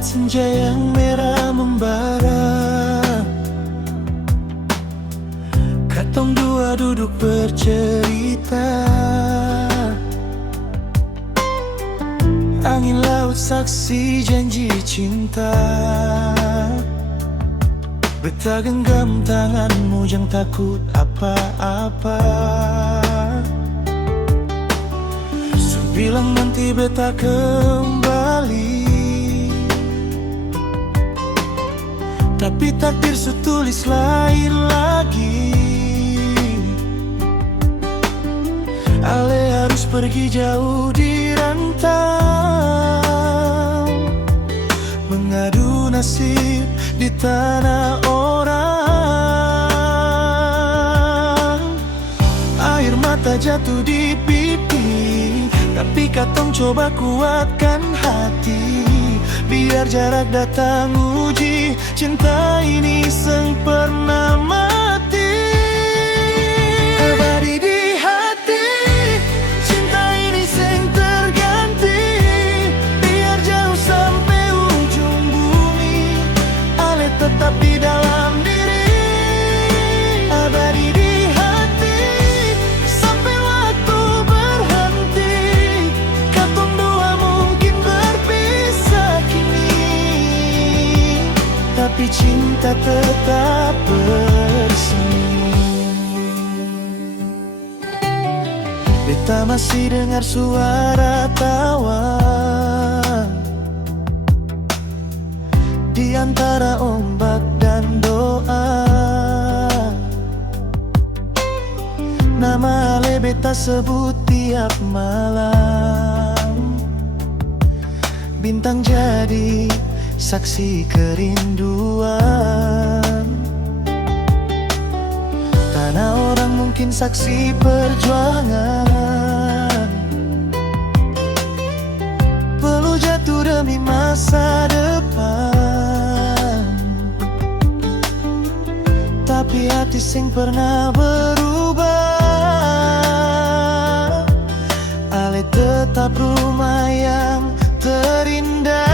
langit senja yang merah membara, katong dua duduk bercerita. Angin laut saksi janji cinta. Beta genggam tanganmu, jangan takut apa-apa. Su bilang nanti beta kembali, tapi takdir su tulis lain lagi. Ale harus pergi jauh di rantau, mengadu nasib di tanah orang. Air mata jatuh di pipi, tapi katong coba kuatkan hati. Biar jarak datang uji, cinta ini sempurna mati. Abadi di hati, cinta ini seng terganti. Biar jauh sampai ujung bumi, ale tetap di dalam diri. Abadi di hati, sampai waktu berhenti. Katong dua mungkin berpisah kini, tapi cinta tetap bersemi. Beta masih dengar suara tawa di antara ombak dan doa. Nama Ale beta sebut tiap malam. Bintang jadi saksi kerinduan. Tanah orang mungkin saksi perjuangan. Perlu jatuh demi masa depan, tapi hati sing pernah berubah. Ale tetap rumah yang terindah.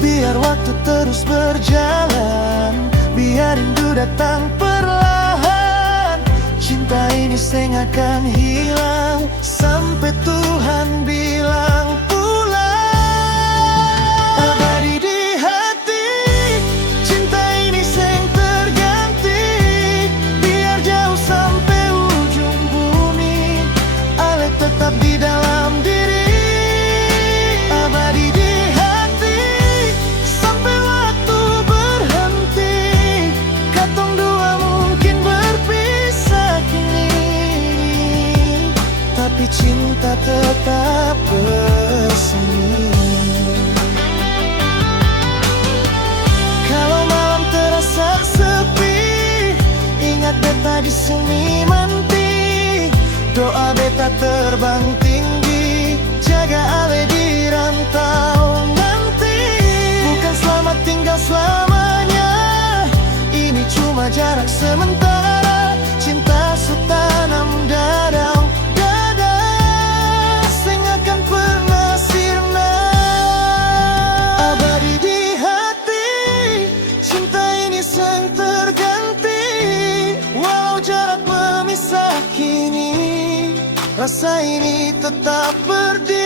Biar waktu terus berjalan, biar rindu datang perlahan. Cinta ini seng akan hilang sampai Tuhan bilang pulang. Abadi di hati, cinta ini seng terganti. Biar jauh sampai ujung bumi, Ale tetap di dalam diri. Abadi di hati, sampai waktu berhenti. Katong dua mungkin berpisah kini, tapi cinta tetap bersemi. Kalau malam terasa sepi, ingat beta di sini nanti. Doa beta terbang tinggi, jaga Ale di rantau nanti. Bukan selamat tinggal selamanya, ini cuma jarak sementara. Cinta setanam dadau dada, seng akan pernah sirna. Abadi di hati, cinta ini seng terganti. Walau jarak memisah kini, rasa ini tetap berdiri.